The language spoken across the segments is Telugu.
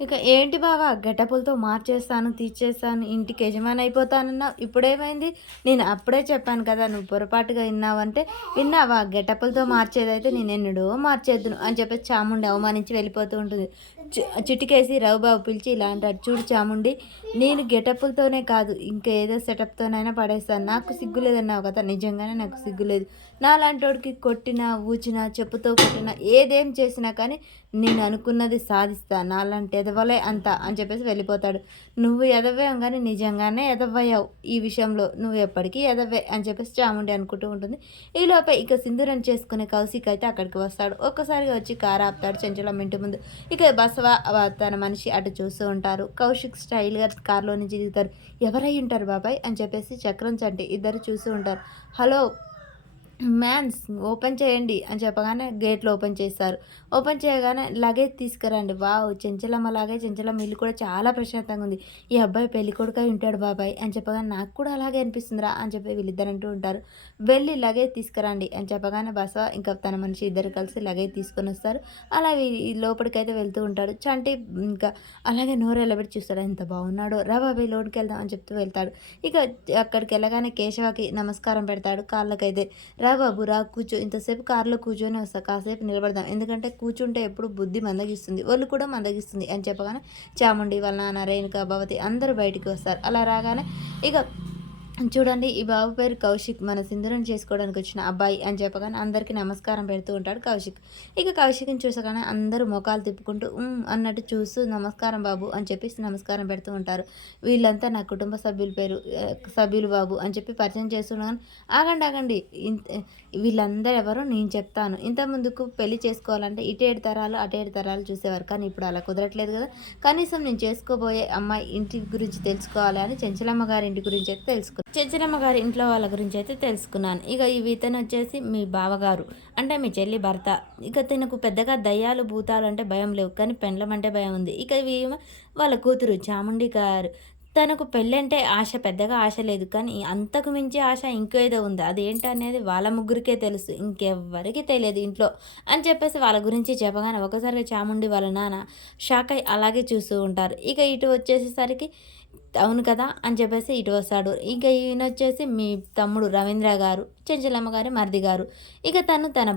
ఇక ఏంటి బావ గెటపులతో మార్చేస్తాను, తీర్చేస్తాను, ఇంటికి యజమాని అయిపోతానన్నావు. ఇప్పుడేమైంది? నేను అప్పుడే చెప్పాను కదా! నువ్వు పొరపాటుగా విన్నావంటే, విన్నావా? గెటపులతో మార్చేదైతే నేనెన్నడో మార్చేద్దును అని చెప్పేసి చాముండి అవమానించి వెళ్ళిపోతూ ఉంటుంది. చిటికేసి రవిబాబు పిలిచి ఇలా అంటాడు, చూడు చాముండి, నేను గెటపులతోనే కాదు ఇంకా ఏదో సెటప్‌తోనైనా పడేస్తాను. నాకు సిగ్గు లేదన్నావు కదా! నిజంగానే నాకు సిగ్గు లేదు. నాలాంటోడికి కొట్టినా, ఊచినా, చెప్పుతో కొట్టినా, ఏదేం చేసినా కానీ నేను అనుకున్నది సాధిస్తా. నాలాంటి ఎదవలే అంతా అని చెప్పేసి వెళ్ళిపోతాడు. నువ్వు ఎదవే అనగానే నిజంగానే ఎదవయ్యావు. ఈ విషయంలో నువ్వు ఎప్పటికీ ఎదవే అని చెప్పేసి చాముండి అనుకుంటూ ఉంటుంది. ఈలోపే ఇక సింధూరం చేసుకునే కౌశిక్ అయితే అక్కడికి వస్తాడు. ఒక్కసారిగా వచ్చి కారు ఆపుతాడు చెంచలమ్మ ఇంటి ముందు. ఇక బసవ తన మనిషి అటు చూస్తూ ఉంటారు. కౌశిక్ స్టైల్‌గా కారులో నుంచి దిగుతారు. ఎవరై ఉంటారు బాబాయ్ అని చెప్పేసి చక్రం చంటి ఇద్దరు చూస్తూ ఉంటారు. హలో మ్యాన్స్ ఓపెన్ చేయండి అని చెప్పగానే గేట్లు ఓపెన్ చేస్తారు. ఓపెన్ చేయగానే లగేజ్ తీసుకురండి. వావ్! చెంచలమ్మ లాగే చెంచలమ్మ ఇల్లు కూడా చాలా ప్రశాంతంగా ఉంది. ఈ అబ్బాయి పెళ్ళికొడుకై ఉంటాడు బాబాయ్ అని చెప్పగానే నాకు కూడా అలాగే అనిపిస్తుందిరా అని చెప్పి వీళ్ళిద్దరు అంటూ ఉంటారు. వెళ్ళి లగేజ్ తీసుకురండి అని చెప్పగానే బసవ ఇంకా తన మనిషి ఇద్దరు కలిసి లగేజ్ తీసుకొని వస్తారు. అలా లోపలికైతే వెళ్తూ ఉంటాడు. చంటి ఇంకా అలాగే నోరెళ్ళబెట్టి చూస్తాడు. ఎంత బాగున్నాడో రా బాబాయ్ లోనికి వెళ్దాం అని చెప్తూ వెళ్తాడు. ఇక అక్కడికి వెళ్ళగానే కేశవకి నమస్కారం పెడతాడు కాళ్ళకైతే. రా బాబు రా కూర్చో, ఇంతసేపు కారులో కూర్చొని వస్తా, కాసేపు నిలబడదాం, ఎందుకంటే కూర్చుంటే ఎప్పుడు బుద్ధి మందగిస్తుంది, ఒళ్ళు కూడా మందగిస్తుంది అని చెప్పగానే చాముండి వాళ్ళ నాన్న రేణుక భవతి అందరూ బయటికి వస్తారు. అలా రాగానే ఇక చూడండి ఈ బాబు పేరు కౌశిక్, మన సింధూరం చేసుకోవడానికి వచ్చిన అబ్బాయి అని చెప్పగానే అందరికీ నమస్కారం పెడుతూ ఉంటాడు కౌశిక్. ఇక కౌశిక్ని చూసగానే అందరూ మొఖాలు తిప్పుకుంటూ అన్నట్టు చూస్తూ నమస్కారం బాబు అని చెప్పేసి నమస్కారం పెడుతూ ఉంటారు. వీళ్ళంతా నా కుటుంబ సభ్యుల పేరు సభ్యులు బాబు అని చెప్పి పరిచయం చేస్తున్నాను. ఆగండి ఆగండి, వీళ్ళందరూ ఎవరో నేను చెప్తాను. ఇంత ముందుకు పెళ్లి చేసుకోవాలంటే ఇటు 7 తరాలు అటు 7 తరాలు చూసేవారు, కానీ ఇప్పుడు అలా కుదరట్లేదు కదా. కనీసం నేను చేసుకోబోయే అమ్మాయి ఇంటి గురించి తెలుసుకోవాలి అని చెంచలమ్మ గారి ఇంటి గురించి అయితే తెలుసుకున్నాను. చెంచలమ్మ గారి ఇంట్లో వాళ్ళ గురించి అయితే తెలుసుకున్నాను. ఇక ఇతను వచ్చేసి మీ బావగారు, అంటే మీ చెల్లి భర్త. ఇక తినకు పెద్దగా దయ్యాలు భూతాలు అంటే భయం లేవు, కానీ పెండ్లం అంటే భయం ఉంది. ఇక ఇవి వాళ్ళ కూతురు చాముండి గారు. తనకు పెళ్ళంటే ఆశ, పెద్దగా ఆశ లేదు, కానీ అంతకు మించి ఆశ ఇంకేదో ఉంది. అదేంటనేది వాళ్ళ ముగ్గురికే తెలుసు, ఇంకెవ్వరికీ తెలియదు ఇంట్లో అని చెప్పేసి వాళ్ళ గురించి చెప్పగానే ఒకసారిగా చాముండి వాళ్ళ నాన్న షాక్ అయి అలాగే చూస్తూ ఉంటారు. ఇక ఇటు వచ్చేసేసరికి అవును కదా అని చెప్పేసి ఇటు వస్తాడు. ఇక ఈయన వచ్చేసి మీ తమ్ముడు రవీంద్ర గారు, చెంచలమ్మ గారి మరిది గారు. ఇక తను తన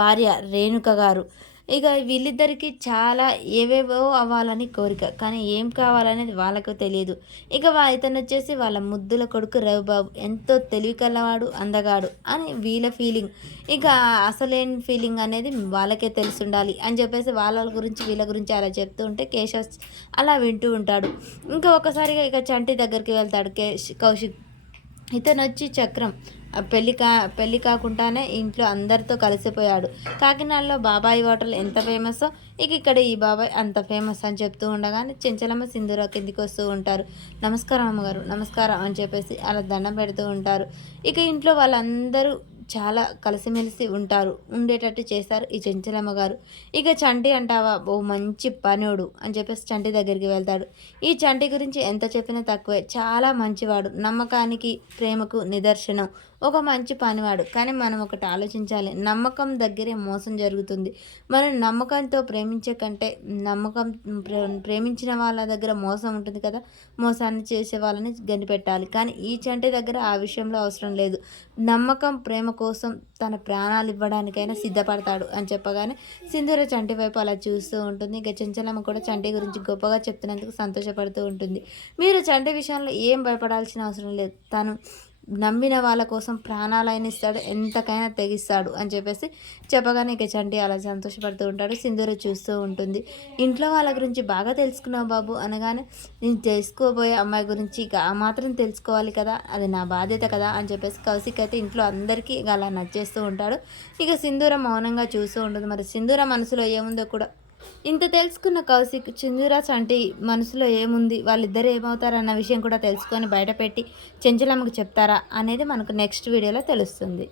భార్య రేణుక గారు. ఇక వీళ్ళిద్దరికీ చాలా ఏవేవో అవ్వాలని కోరిక, కానీ ఏం కావాలనేది వాళ్ళకు తెలియదు. ఇక ఇతను వచ్చేసి వాళ్ళ ముద్దుల కొడుకు రవిబాబు, ఎంతో తెలివి కలవాడు, అందగాడు అని వీళ్ళ ఫీలింగ్. ఇక అసలేం ఫీలింగ్ అనేది వాళ్ళకే తెలుసుండాలి అని చెప్పేసి వాళ్ళ గురించి వీళ్ళ గురించి అలా చెప్తూ ఉంటే కేశవ్ అలా వింటూ ఉంటాడు. ఇంకా ఒకసారిగా ఇక చంటి దగ్గరికి వెళ్తాడు కౌశిక్. ఇతనొచ్చి చక్రం. పెళ్ళి కాకుండానే ఇంట్లో అందరితో కలిసిపోయాడు. కాకినాడలో బాబాయి హోటల్ ఎంత ఫేమస్సో ఇక ఇక్కడ ఈ బాబాయ్ అంత ఫేమస్ అని చెప్తూ ఉండగానే చెంచలమ్మ సింధూర కిందికి వస్తూ ఉంటారు. నమస్కారం అమ్మగారు, నమస్కారం అని చెప్పేసి అలా దండం పెడుతూ ఉంటారు. ఇక ఇంట్లో వాళ్ళందరూ చాలా కలిసిమెలిసి ఉండేటట్టు చేశారు ఈ చెంచలమ్మ గారు. ఇక చంటి అంటావా, ఓ మంచి పనోడు అని చెప్పేసి చంటి దగ్గరికి వెళ్తాడు. ఈ చంటి గురించి ఎంత చెప్పినా తక్కువే, చాలా మంచివాడు, నమ్మకానికి ప్రేమకు నిదర్శనం, ఒక మంచి పనివాడు. కానీ మనం ఒకటి ఆలోచించాలి, నమ్మకం దగ్గరే మోసం జరుగుతుంది. మనం నమ్మకంతో ప్రేమించే కంటే ప్రేమించిన వాళ్ళ దగ్గర మోసం ఉంటుంది కదా, మోసాన్ని చేసే వాళ్ళని గనిపెట్టాలి. కానీ ఈ చంటి దగ్గర ఆ విషయంలో అవసరం లేదు. నమ్మకం ప్రేమ కోసం తన ప్రాణాలు ఇవ్వడానికైనా సిద్ధపడతాడు అని చెప్పగానే సింధూర చంటి వైపు అలా చూస్తూ ఉంటుంది. ఇక చెంచలమ్మ కూడా చంటి గురించి గొప్పగా చెప్తున్నందుకు సంతోషపడుతూ ఉంటుంది. మీరు చంటి విషయంలో ఏం భయపడాల్సిన అవసరం లేదు. తను నమ్మిన వాళ్ళ కోసం ప్రాణాలైన ఇస్తాడు, ఎంతకైనా తెగిస్తాడు అని చెప్పేసి చెప్పగానే ఇక చంటి అలా సంతోషపడుతూ ఉంటాడు. సింధూర చూస్తూ ఉంటుంది. ఇంట్లో వాళ్ళ గురించి బాగా తెలుసుకున్నావు బాబు అనగానే, నేను తెలుసుకోబోయే అమ్మాయి గురించి ఇక ఆ మాత్రం తెలుసుకోవాలి కదా, అది నా బాధ్యత కదా అని చెప్పేసి కౌశిక్ అయితే ఇంట్లో అందరికీ ఇక అలా నచ్చేస్తూ ఉంటాడు. ఇక సింధూర మౌనంగా చూస్తూ ఉంటుంది. మరి సింధూర మనసులో ఏముందో కూడా ఇంత తెలుసుకున్న కౌశిక్ చిందురాజ్ అంటే మనసులో ఏముంది, వాళ్ళిద్దరు ఏమవుతారన్న విషయం కూడా తెలుసుకొని బయటపెట్టి చెంచలమ్మకు చెప్తారా అనేది మనకు నెక్స్ట్ వీడియోలో తెలుస్తుంది.